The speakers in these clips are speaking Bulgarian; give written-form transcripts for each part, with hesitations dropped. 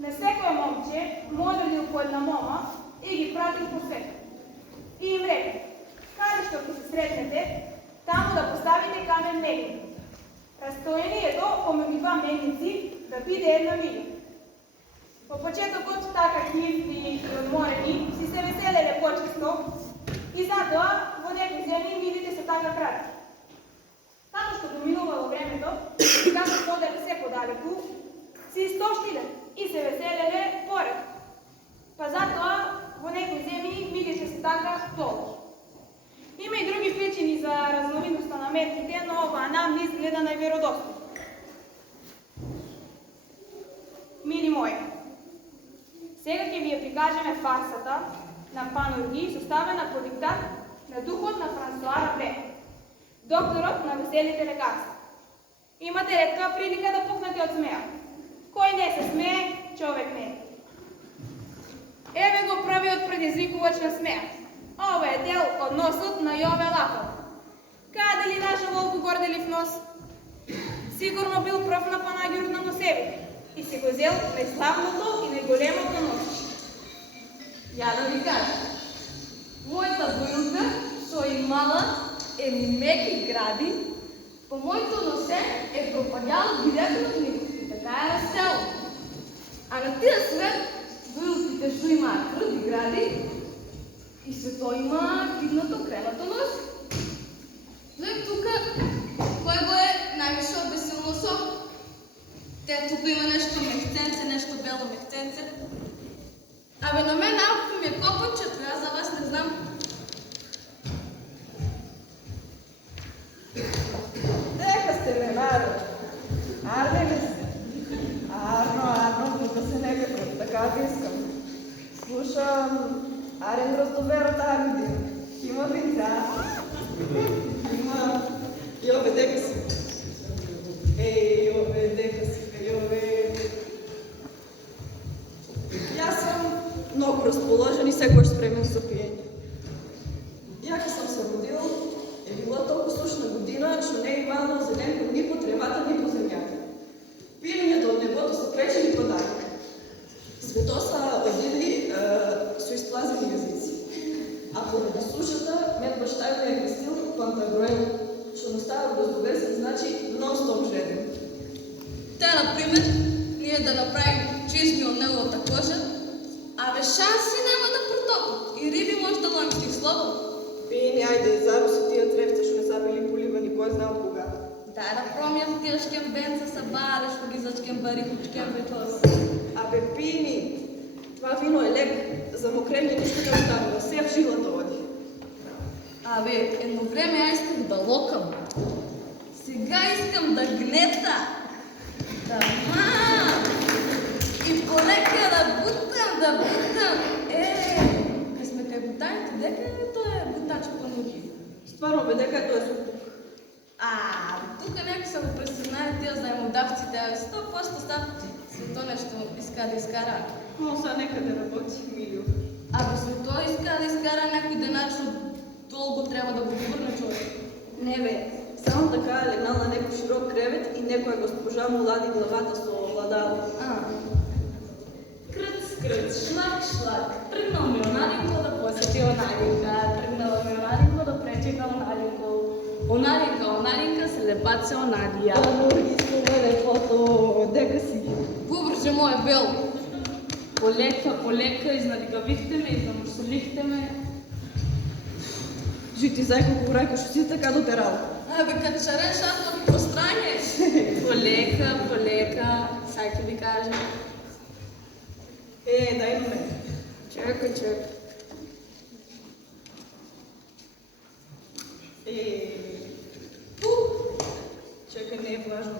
На секое момче му одредил по една мома и ги пратил по света. И им рекол, каде што ќе се сретнете, таму да поставите камен мегник. Растојанието помеѓу два мегници да биде 1 милја. По почетокот така книвни и одморени си се веселеле почесто и затоа во некои земји милите се така кратки. Како што доминувало времето и како ходеле се подалеку, се истоштиле и се веселеле поред. Па затоа во некои земји милите се така толки. Има и други причини за разновидноста на метките, но оваа нам не изгледа најверодостојно. Мили мои, сега ќе ви ја прикажеме фарсата на Панурги, составена по диктат на духот на Франсуа Рабе, докторот на веселите лекарства. Имате ретка прилика да пукнете од смеа. Кој не се смее, човек не е. Еве го првиот предизвикувач на смеа. Ова е дел од носот на Јове Лапов. Каде ли наша волку горделив нос? Сигурно бил прв на панагирот на носевите и си го зел најславното и најголемото нос. Ја да ви кажам, мојата бујлка, што имала меки гради, по моето носе е пропаѓало директно од никој и така е растело. А на тия свет, бујлките што имаат тврди гради, и свето има видното кремато нос. Лек тука, кој го е највише обесилно со? Те тука има нешто мехтенце, нешто бело мехтенце. Абе на мен малко ми е копачето, аз за вас не знам. Дека сте ме народ. Арне ли сте? Арно, тука се некако, така ви искам. Слушам Арен Гроздовера таа година. Има винца. Има. Јове, дека си. Јове, дека си. Јас сум многу расположен и секојаш спремен за пиење. Ја кога сам се родил, е била толку сушна година, што не е имало зеленко ни по тревата, ни по земјата. Пилењето од небото се пречени подарок. Светоса одидли со изплазени јазици. А поради сушата, мен башта ми е крстил Пантагроен, што му става гроздовесен, значи нон-стоп жеден. Те, например, ние да направим чизми од неговата кожа, абе шанси нема да протопат и риби може да ломим с них слободно. Пини, ајде, зароси тия тревца, што не са били поливани, кој знал кога. Дај да промијам тия шкембенца са баре, што ги зачкембари, кучкембе торба. Абе, пини, това вино е лек за мокрење, ништо да оставува, се в жилата оди. Абе, едно време ја исках да локам. Сега искам да гнета. Да мам! И полека да бутам. Кај сме кај бутаните, дека е тој бутач Панурги? Стварно бе, дека е тој суптук. Тука некои са го пресигнали тия заемодавците, 100% став свето нешто иска да изкара. Но са некаде работи, Милио. Абе свето иска да изкара некој денач, толку треба да го врне човек. Не бе, само така е легнал на некој широк кревет и некоја госпожа му лади главата со ладало. Крц, шлак, тргнал ми онадинко да посети онадинка, тргнала ми онадинко да пречека онадинко. Онадинка се лепат се онадија. Панурги спомене фото, дека си ги. Бубрже моје бел. Полека, изнадигавихте ме, изнамрсолихте ме. Жити зајко го рајко, што си така дотерал. Абе, кад шарен шатот пространеш. Полека, сај ќе ви кажа. Дај на мене. Чекај. Чекај, не е важно.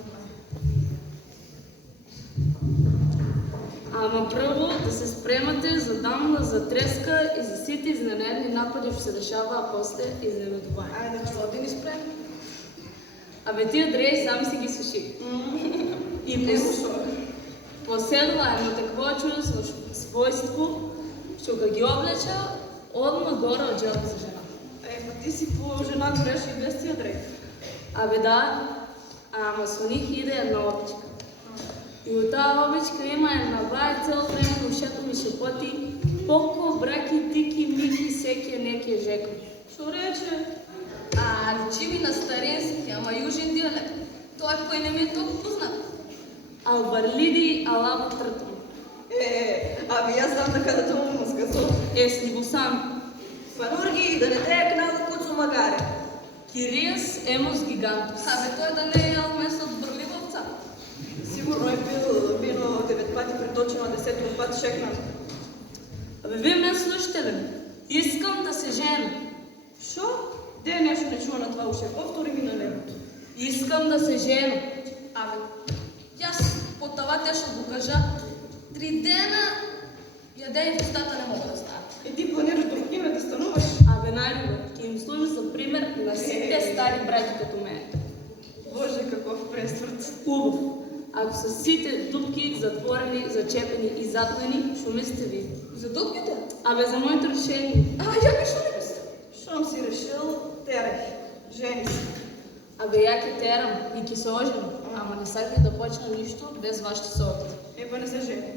Ама прво да се спремате за дамна, за треска и за сите изненадни напади што се дешаваа после изненадување. Ајде, што да ни спрем? Абе тие дреи сами си ги суши. И поседува едно такво чудесно својство, што га ги облеча одма горе од джелба за жена. Па ти си по жена гореш и без тия дрек. Абе да, ама со них иде една опичка. И от тази обичка има една бая, цяло време на ушето ми шепоти поко, браки, тики, мики, секия, некия жека. Що рече? Личи ми на старински, ама южен диалект. Той пъй не ми е толкова познат. Албарлиди, алаба трътъм. Ами аз знам на където му сказал. Сливо сам. Панурги, да не те канал куцо магаре. Кириас емос гигантус. Той да не е ял месо от бърлива овца. Сигурно е пил вино 9 пъти приточено, а 10 път шекна. Вие ме слушате ли? Искам да се жена. Шо? Де нещо не чува на това уше. Повтори ми на левото. Искам да се жена. Аз по това те ще го кажа. 3 дена ядей в устата не мога да става. И ти планираш друг име да стануваш? Най-добре, ки им служи за пример на всичките стари брати като мен. Боже, какъв пресвърт. Убав. Ако са сите дупки затворени, зачепени и затлени, шо мислите ви? За дупките? За моето решение. Яка шо не мисля? Щом си решил, терах. Жени си. Я ке терам и ке се оженим. Ама не сакай да почна нищо без вашите съвети. Па не се жени.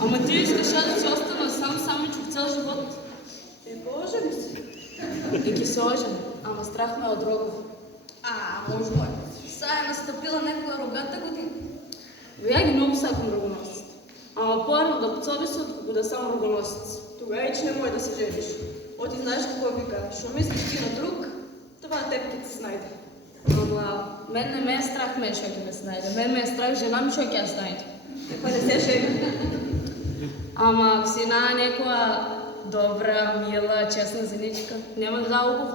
Ама ти искаш да си остана самичък цял живот. Ожени си. И ке се оженим. Ама страх ме от рогов. Може да. Сега е настъпила някоя рогата година. Ги много сакам рогоносец. Ама по-рано да подсоби се, отколко да съм рогоносец. Тогава и че не може да се жениш. Оти знаеш какво вика. Шо мислиш ти на друг, това на теб ке се знайде. Ама мен не ме е страх мен, шо ке ме знайде. Мен ме е страх жена ми, шо ке я знайде. Па не се жени. Ама ако си една някоя добра, мила, честна зеничка, няма да дава обув.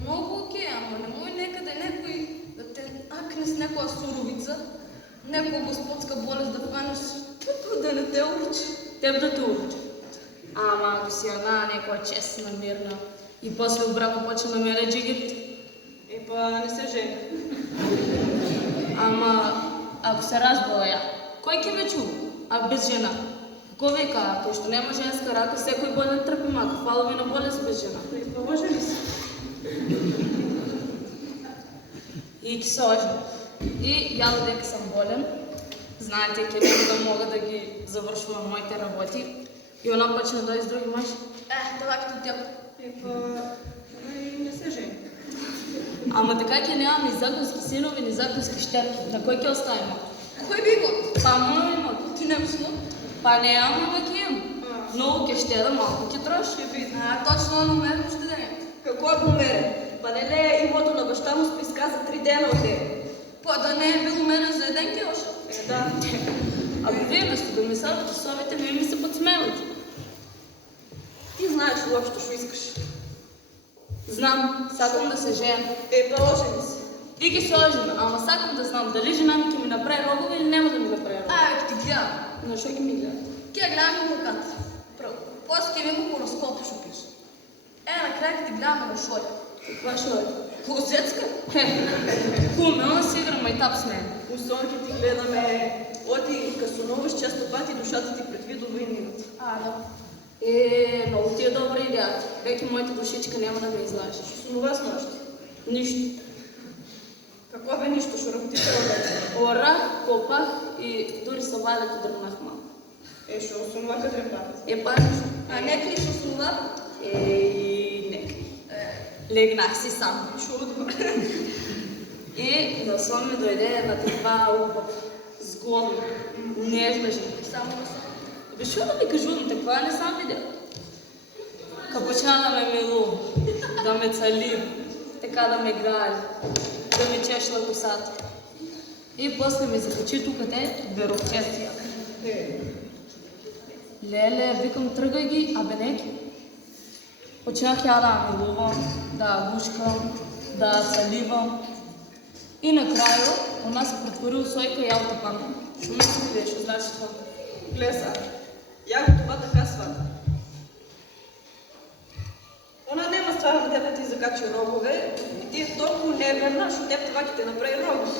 Много окей, ама не може некъде някой да те акне с някоя суровица, някоя господска болест да хванеш, Да не те урчи. теб да те урчи. Ама ако си една някоя честна, мирна и после обратно почва да мере джигит. Па не се жени. Ама ако се разбила я, кой ке ме чува? Без жена. Какво вика? Той що няма женска рака, всекой болен тръпи мака. Хвала ви на болест без жена. Може ли си? И ки се ожи. И я дека съм болен. Знаете, ке няма да мога да ги завършвам моите работи. И она почне да дойде с други мъж. Това като тя. Па не се жени. Ама така ке нямам ни законски синови, ни законски щерки. На кой ке оставим? Кой би имал? Па мой имат. Ти не мисля? Па не ама ке имам. Много ке щера, малко ке трош. Точно на мен ще да не. Какво е померен? Па не е имото на баща му списка за 3 дена от нея. Па да не е било мене за един ке още. Да. Вие вместо да ми садате совете, вие ми се подсмелите. Ти знаеш въобще, що искаш. Знам, сакам да се жена. Па ожени си. И ги се ожена, ама сакам да знам дали жена ми ке ми направи рогове или няма да ми направи рогове. Ке ти гледам. На шо ги ми гледа? Ке гледам и муката. После ке ви му хороскоп шо пише. Накрая ке ти гледам на шоя. Каква шо е? Клосецка? Хуме, она си игра майтап с мен. Усонки ти гледаме. Оти, късонуваш често пати, душата ти предвидо войнината. Да. Много ти е добра идеята. Веки моята душичка няма да ме излажеш. Сонова с нощи. Нищо. Какво бе нищо, шо работи това? Орах, копах и дори съвалято дръпнах малко. Шо сонова къде дръпнах? Па нищо. Не ли шо сонова? Не. Легнах си сам. Чудо. И на сон ми дойде една такава сгодна, нежна жена. Само на сон. Шо да ви кажу, такова не съм видял. Капочна да ме милува, да ме цали, така да ме грали, да ми чешла косата. И после ми закачи тук те веровчестия. Леле, викам, тръгай ги, неки. Почнах я да милувам, да гушкам, да саливам. И накрая она се претвори у сойка и алтапан. Шо ми си видеш, знаеш това? Глеса, яко това така свата. Она нема страна да тебе ти закачи рогове и ти е толкова неверна, що теб това ке те направи рогове.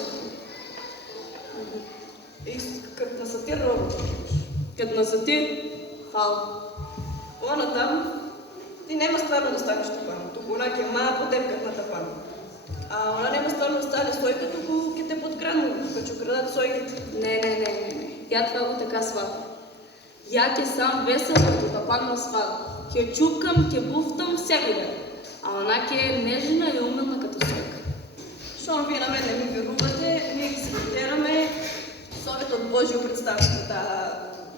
И като на сатир рогове. Като на сатир, хал. Она там, ти нема стварно да станеш тапан. Тук она ке мая по теб като на тапан. А она нема стварно стане сојка, туку ќе те подгранува, кога ќе крадат сојките. Не. Ја това го така сватам. Ја ќе сам весело тука падна сват. Ќе чупкам, ќе буфтам секој ден. А она ќе е нежна и умилна като сојка. Шо вие на мен не ми верувате, ние ги се дотераме Советот Божји представи на таа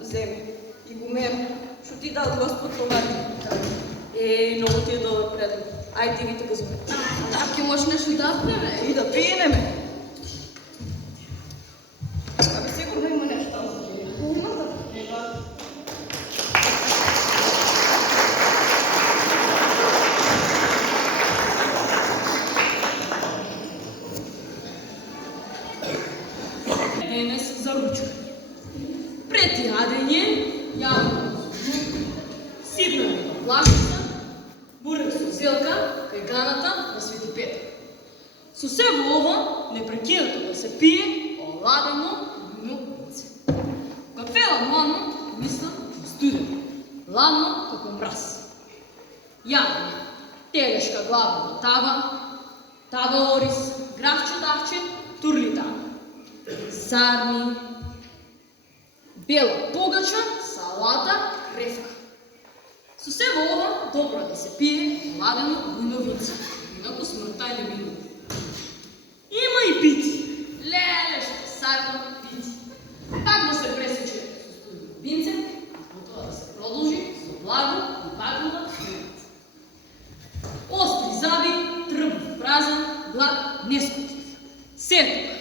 земја. И го мен, што ти дал Господ помага. Много ти е добър предлог. Айде ви тук зубе. Ако може нещо и да пиеме. И да пиенеме. Абе сигурно има нещо там за пиене. Денес за ручка. Пред ядење, јадење сиднаме на плажата, бурек со зелка, кај ганата на Свети Петар. Со се во ова, непрекинато да се пие оладено вино пинце. Кафе ладно, мислам студено, ладно како мраз. Јадење, телешка глава до тава орис, гравче дахче, турли тава. Сарми, бела погача, салата, крефка. Со се во ова добро е да се пие ладено виновица, инако смртта или вино. Има и пити. Леле, што сакам пити. Пак да се пресече со студено винце, потоа да се продолжи со благо и баглива смрт. Остри заби, тръб празен, глад не скутив. Се тука.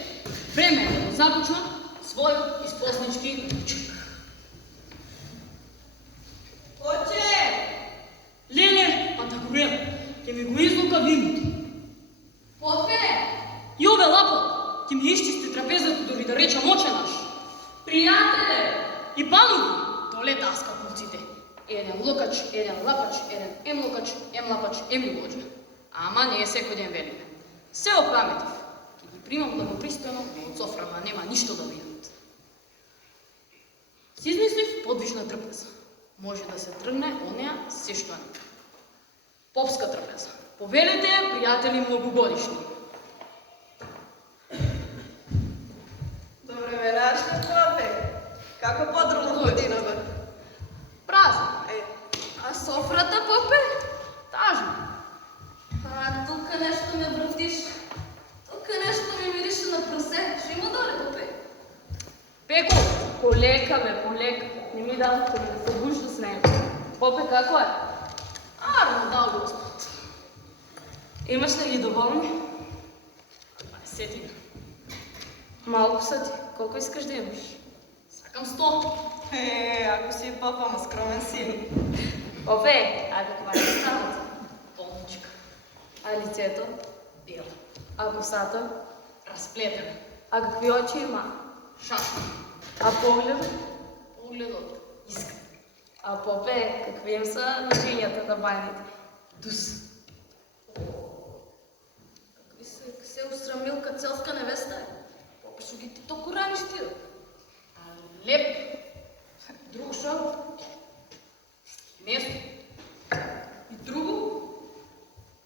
Време е да го започна својот изпоснички учек. Оче! Леле, Пантагорел, ќе ми го излука виното. Попе! Јове лапот, ќе ми изчисти трапезата дори да речам оче наш. Пријателе! И панови, доле таска кулците. Еден лукач, еден лапач, еден емлукач, емлапач, емлигоđа. Ама не е секој ден велиме. Се опаметив. Примам благопристојно, но од софрама нема ништо да видат. Си измислив подвижна трпеза. Може да се тргне онеја се што е. Попска трпеза. Повелете ја, пријатели многогодишни. Добре ме нашли, попе. Како подрумна година, бе? Празна. А софрата, попе? Тажна. А тук нещо ме вратиш. Тук нещо ми мирише на прасе. Ще има доле, попе. Пеко, полека бе, полека. Не ми дадохте да се бушда с него. Попе, како е? Арно дал Господ. Имаш ли ги доволни? Сети. Малко са ти. Колко искаш да имаш? Сакам 100. Ако си е папа, ма скромен си. Попе, а каква е ставата? Тоничка. А лицето? Бело. А косата? Разплетена. А какви очи има? Шашка. А погледът? Погледът. Искрен. А попе, какви им са ножинята на байните? Дус. Какви се усрамилка целска невеста е. Попе шо ги ти толкова раниш ти да? Леп. Друго шо? Место. И друго?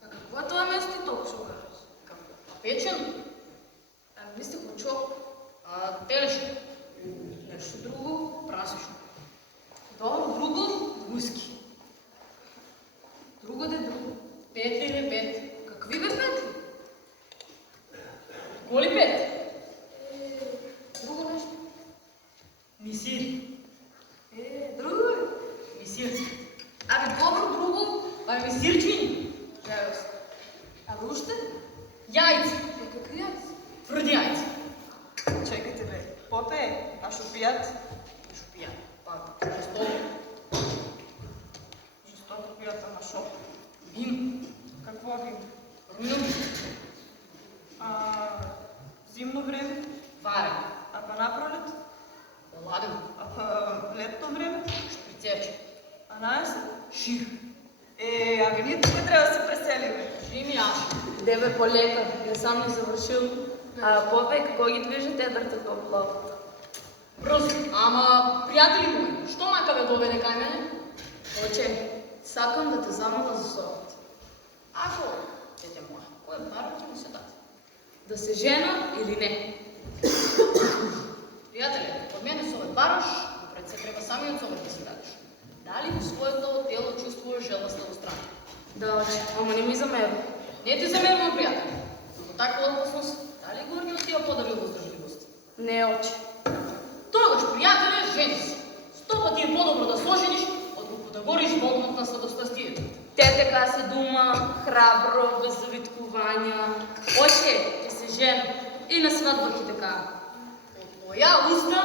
А какво е това место и толкова шо кажеш? Печен. Мислих очок. Телешко. Нещо друго, прасешно. Добро, друго, гуски. Друго де друго. Петли не пет. Какви бе петли? Голи пет. Друго нещо. Мисир. Друго бе. Мисир. Абе, добро друго. Мисирчини. Абе, още? Яйца. Какви яйца? Твърди яйца. Чекайте, бе. Попе, а шопият? Шопия. Пак. Жестоко. Жестоко пият, ама шо? Вино. Какво вино? Румилно. Зимно време? Варен. А па напролет? Ладен. А па летно време? Шприцерче. А на есен? Шир. Ами ние тук трябва да се преселиме. Жими аш. Де бе полека. Не сам не завършил. А попе, какво ги движат едрата в лопата? Брзо. Ама, приятели мои, що мака бе доведе кај мене? Оче, сакам да те замоля за совет. Ашо, дете моја, кој е пара ќе му се даде? да се жена или не. Приятеле, од мене совет бараш, но пред се треба самиот совет да си дадеш. Дали во своето тело чувствуваш желост да страна? Да, очи, ама не ми замерва. Не ти замерувам, приятеле. Но во таква опасност, дали горниот ти ја подарил воздржливост? Не, очи. Тогаш, пријателе, жени се. 100 пати е подобро да се ожениш, отколку да гориш во огнот на сладострастието. Те така се дума, храбро, без завиткувања. Оче, ќе се жена и на свадба ќе така. Од твоја уста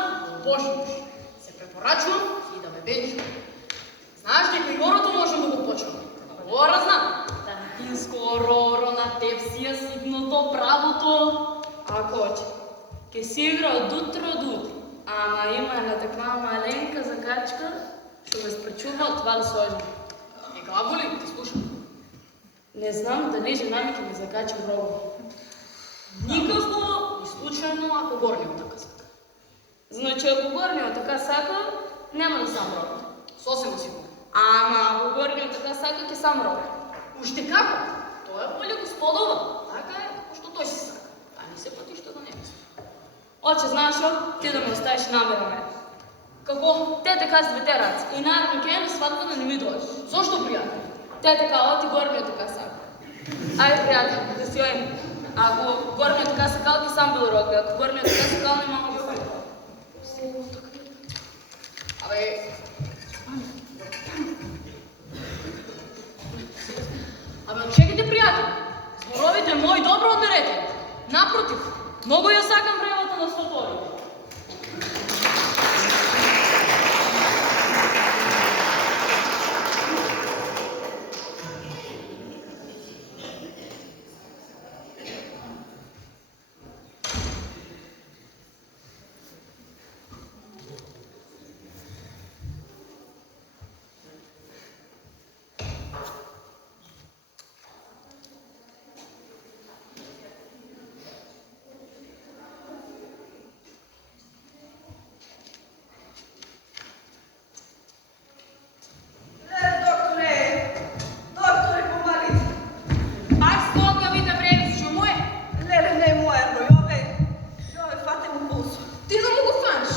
поживиш. Се препорачувам и да ме венчувам. Знаеш дека и горото можам да го почнам. Гора знам. Тантинско ороро на теб си ја сигното правото. Ако оче, ќе си игра од утро до утро. Ама има една таква маленка закачка, што ме спречува од това да се ожени. Е глаголи, ти слушам. Не знам дали жена ми ќе ме закачи в рога. Никако и случайно ако горниот така сака. Значи ако горниот така сака, нема да сам рога. Сосема сигурно. Ама ако горниот така сака, ќе сам рога. Уште како? Тоа е волја господова. Така е, што тој си сака. А не се пати што да не мисли. Оче, знаеш ли, ти да ме оставиш намера ме. Како? Те така с двете раци. И наредно ќе на свадба да не ми дојдеш. Зошто, пријател? Те така, оти горниот така сака. Ајде, пријател, да си ојем. Ако горниот така сакал, ќе сам бил рога. Ако горниот така сакал, нема да го фајда. Абе... Абе, чекайте, пријател. Зборовите мои добро одмерете. Напротив, многу ја сакам вревата на Сотори. Докторе, помагайте. Аз стога ви да време, що му е? Леле, не е моя, но Јове, фате му пулсо. Ти да му го фанш.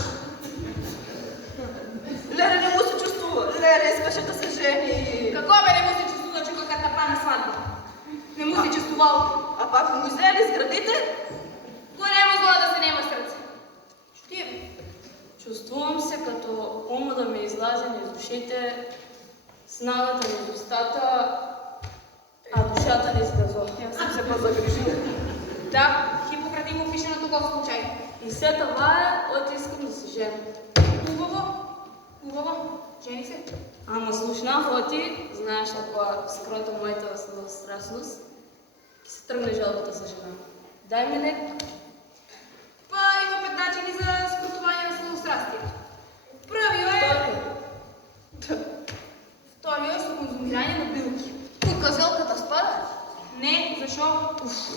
Леле, не му се чувствува. Леле, искаше да се жени. Како бе не му се чувствува, че кога тапа на свадба? Не му се чувствувал. А пак му излели сградите? Го нема зла да се нема срце. Што ти е бе? Чувствувам се като ума да ми излазе низ ушите, снагата низ устата, а душата низ газо. Ја сам се па загрижила. Да, Хипократ му пише на таков случај. И се това е, оти искам да се жена. Хубаво, хубаво, жени се. Ама слушнав оти, знаеш, ако скрота моята страстност, ќе се тръгне жалбата за жена. Дай ми лек. Па има 5 начини за скрутување на сладострастие. Првиот е... Вториот е со конзумирање на билки. Тука зелката спада? Не, зашо?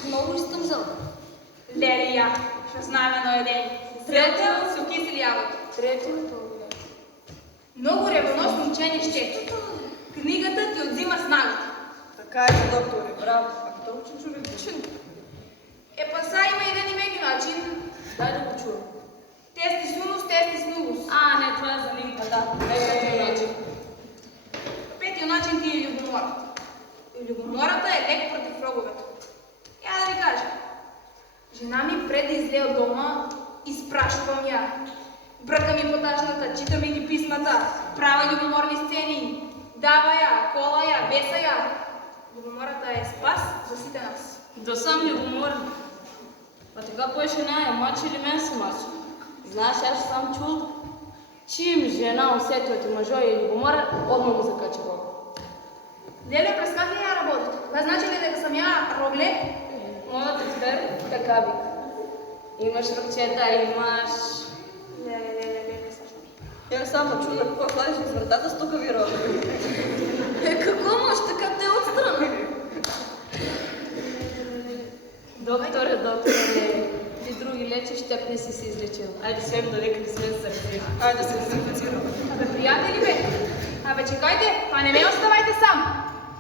Многу искам зелка. Лелија, што знамено е ден. Третиот со кисели јагоди. Третиот Многу ревносно учење штети. Книгата ти одзима снагата. Така е, докторе, браво. Ако тоа учен човек учен. Е, па са има еден и меки начин. дай да го чувам. Тестис унус, тестис нулус. А, не, това е за лимфа, да. Петиот начин. Петиот начин ти е љубомората. Љубомората е лек против роговето. Ја да ви кажам. Жена ми пред да излезе од дома, испрашувам ја. Брка ми поташната, чита ми ги писмата, права љубоморни сцени, дава ја, кола ја, беса ја. Љубомората е спас за сите нас. Да сам любоморен. А така кой жена е мачи или мен се мачи? Знаеш, аз сам чул, чим жена усети от мъжа и любоморен, одма му закача рога. Леле, през как ли ја работите? Това значи ли дека сам ја рогле? Моят експерт така вика. Имаш ръчета, имаш... Леле, Сашо. Ја само чуда како хладиш из вратата с тука ви рода. Како може така те отстрани? Докторе, ти други лечиш, теб не си се излечил. Айде свем да лекари с мен сърце. Ајде се дезинфицирам. Абе, пријатели бе, абе, чекајте, па не ме оставајте сам.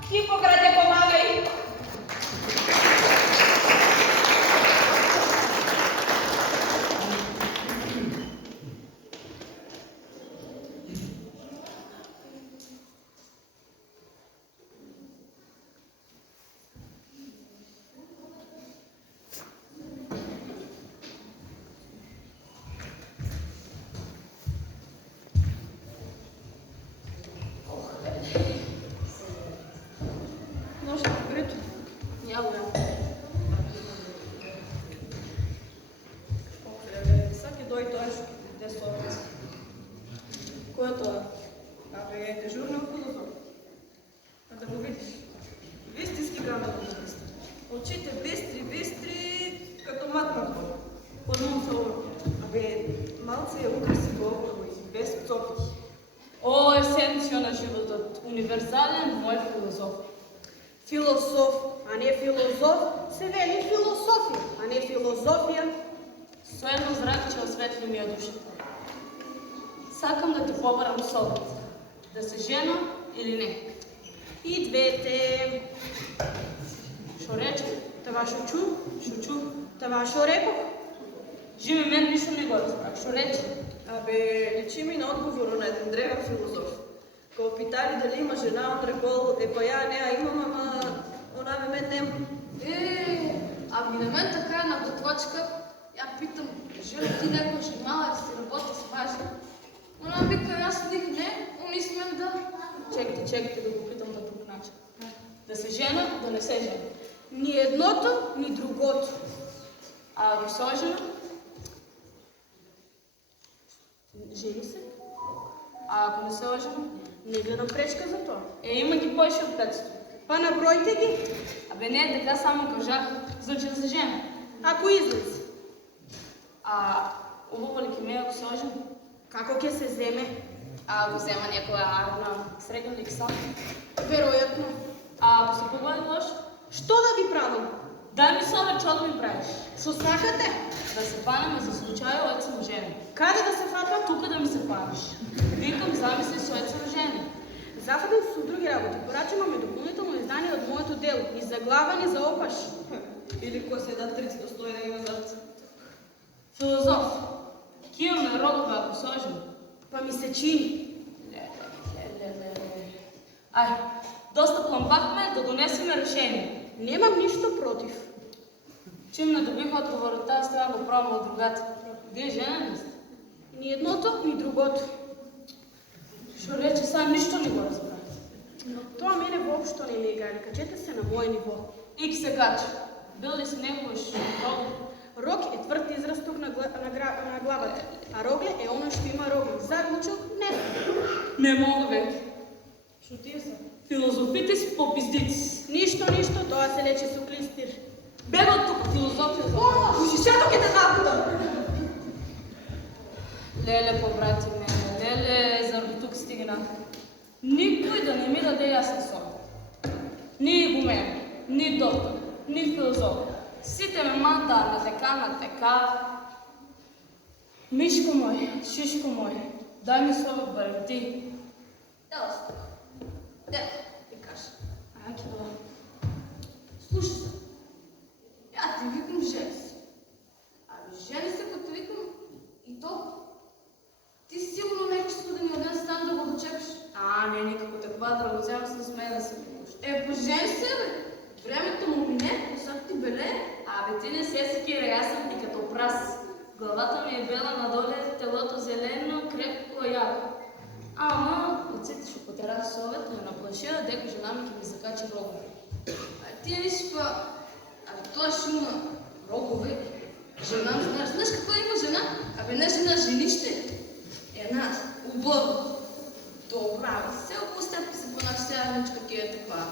Хипократе, помагај. е тоа? Абе, дежурно филозоф. А да го видиш. Вистински грамотен министр. Очите бистри, като матна вода. Подмон за урок. Абе, малце е украси говорно и без цопки. О, есенция на животот, универзален мој филозоф. Философ, а не филозоф, се вели философија, а не филозофија. Со едно зракче осветли ми ја душата. Сакам да ти побарам совет. Да се жена или не? И двете. Шо рече? Това шо чу, Шо това шо рекох. Живи мен ништо не го разбрах. Шо рече? Абе, личи ми на одговору на еден древен филозоф. Кога питали дали има жена, он рекол, па ја неа имам, ама она ме мен нема. Ами на мен така е на готвачка. Я питам, жена ти некој имала да си работи с важи? Она вика, аз ник не, они смен да. Чекайте да го питам на друг начин. Да се жена, да не се жена. Ни едното, ни другото. А ако се ожена? Жени се? А ако не се ожена? Не гледам пречка за тоа. Има ги повече от 500. Па набројте ги, Абе не, така само кажах, значи да се жена. ако излез. А убаво ли ке ме ако се ожена? Како ќе се земе? А ако взема някоя арна, среден ли сам? Веројатно. А ако се погоди лош? Што да ви правам? Дай ми совет, што да ми правиш? Што сакате? Да се панеме за случај, ојат съм жена. Каде да се фатам? Тука да ми се панеш. Викам, замисли с ојат съм жена. Зафатам се со други работи. Порачуваме допълнително издание од моето дело. Ни за глава, ни за опаш. Или кога се дат 30 до 100 и назад. Филозоф, ки имаме рогове ако се ожена? Па ми се чини. Ај, доста плампахме да донесеме решение. Немам ништо против. Чим не добих отговор от тази страна да пробвам от другата. Вие жена ли сте? Ни едното, ни другото. Шо рече, сам нищо не го разбрах. Тоа мене воопшто не ме игали. Качете се на моje ниво. Ик се кача. Бил ли си некојаш рог? Рог е тврд израсток на главата, а рогле е оно што има рогле. Заглучок не. Не мога веќе. Шо тие се? Филозофите си по пиздици. Ништо, тоа се лечи со клистир. Бега от тук, филозофия за... Ушишето ќе те напудам! Леле, побрати ме, леле, заради тук стигна. Никой да не ми даде ясен сон. Ни го мен, ни доктор, ни филозоф. Сите ме манта на така. Мишко мой, шишко мой, дай ми совет, бъде ти. Дела се. Дела, ти кажа. Аки да. Слушай се. Я ти викам жени се. Ами жени се, като викам и то. Ти сигурно не е чувство да ми один стан да го дочекаш. Не, никако такова драгоценно се смее да се попуща. Пожени се, бе. Времето му мине, косата ти беле. Абе, ти не се секира, аз съм ти като прас. Главата ми е бела надоле, телото зелено, крепко яко. Ама, лицето ще потера совет, ме наплаши, дека жена ми ке ми закачи рогове. А ти не си па... Абе, това ще има рогове. Жена, знаеш какво има жена? Абе, не жена, женище. Една убава. Добра, весел постепки се поначисляваничка ти е таква.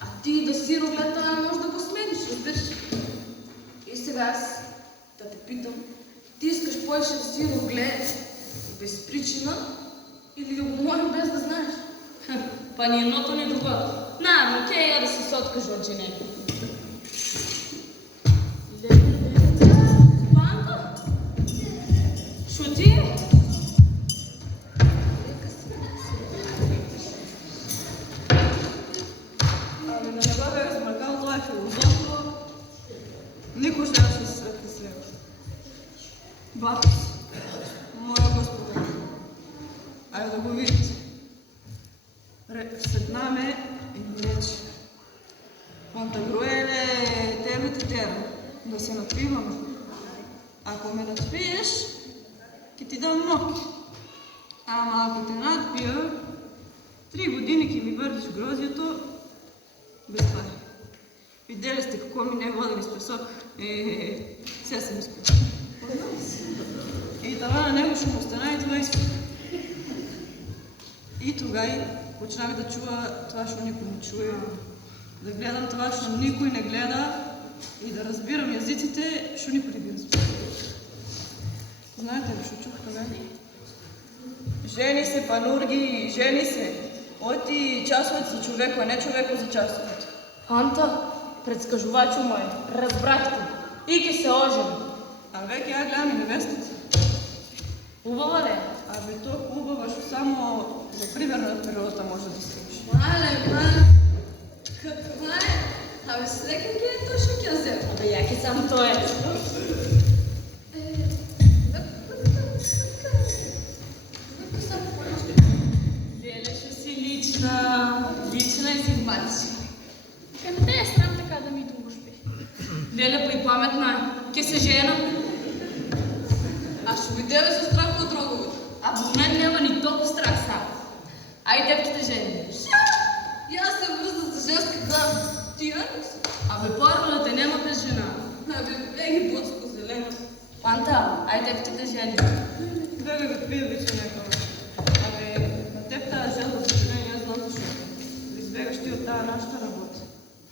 А ти да си роглета не можеш да го смениш, разбираш. И сега аз да те питам, ти искаш повече да си рогле без причина или да го молим без да знаеш? Па ни едното, ни другото. Наравно, ке я да си се откажа от женени. Банко? Шо ти е? Ами да не го бе размъркал, това е филозофство. Никой ще се сред с него. Бабус, моя Господа, айде да го видите. Сред наме и ми рече. Пантагруеле, термите терм, да се напиваме. Ако ме надпиеш, ке ти дам ноки. Ама ако те надпия, 3 години ке ми върнеш грозието, без това. Видели сте какво ми не водили с песок. Сега съм изпочил. И това на него ще му остана и това изпочил. И тогај почнав да чува тоа што никој не чуе, да гледам тоа што никој не гледа и да разбирам јазиците што никој не ги разбира. Знаете ли што чух тогај? Жени се, панурги, жени се. Оти часовот за човеко, а не човеко за часовот. Анта, предскажувачу мој, разбрахте. И ке се ожени. А веќе ја гледам и невестата. Убава ли? Абе, толку убава што само за пример на природата може да служи. Мале, каква е? Абе, среќа ги е тоа што ќе зем. Абе, ја ке сам тоа е. Леле, што си лична и симпатична. Ке те е срам така да ми дружби. Леле, па и паметна, ке се жена. А што ви деве се страх од роговите? А во мен нема ни толку страх сам. Ај девките жени. Јас се врзам за женска дам. Ти ја? Абе, порвалата нема без жена. Абе, беги боцко зелено. Анта, ај девките жени. Бега го пие вече некој. Абе, на теб таа желба за жена, јас знам зашто. Да избегаш ти од таа нашата работа.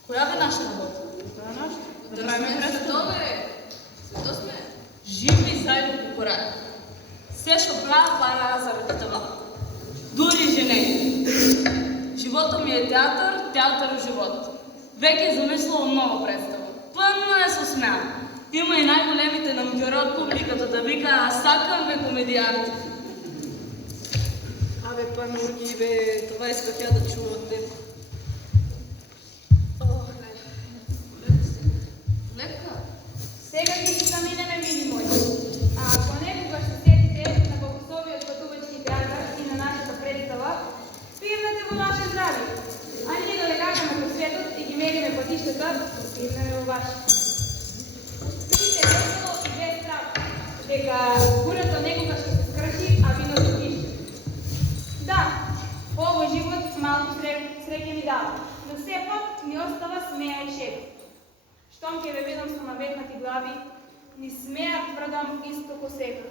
Која бе наша работа? Таа нашата? Да правиме представа. Свето сме. Живи заедно по корак. Се што правя пара заради това. Дури жене. Животот ми е театар, театар живот. Веќе замислувам нова представа. Пълно е со смеа. Има и најголемите намгера од публиката да вика, а сакам бе комедијанти. Абе, панурги, бе, това исках ја да чува од теб. Лека. Сега ќе се заминеме, мили мои. А ако некогаш се сетите на Богословиот патувачки театар и на нашата представа, пирнете во наше здрави. А ние да легакаме по светот и ги мериме патиштата, пирнеме во ваше. Пиете весело и без страх, дека бурата некогаш ќе се скрши, а виното пише. Да, овој живот малку среќа ми дава, но сепак ми остава смеа и шега. Штом ќе ве видам со наветнати глави, ни смеа тврдам исто ко сега.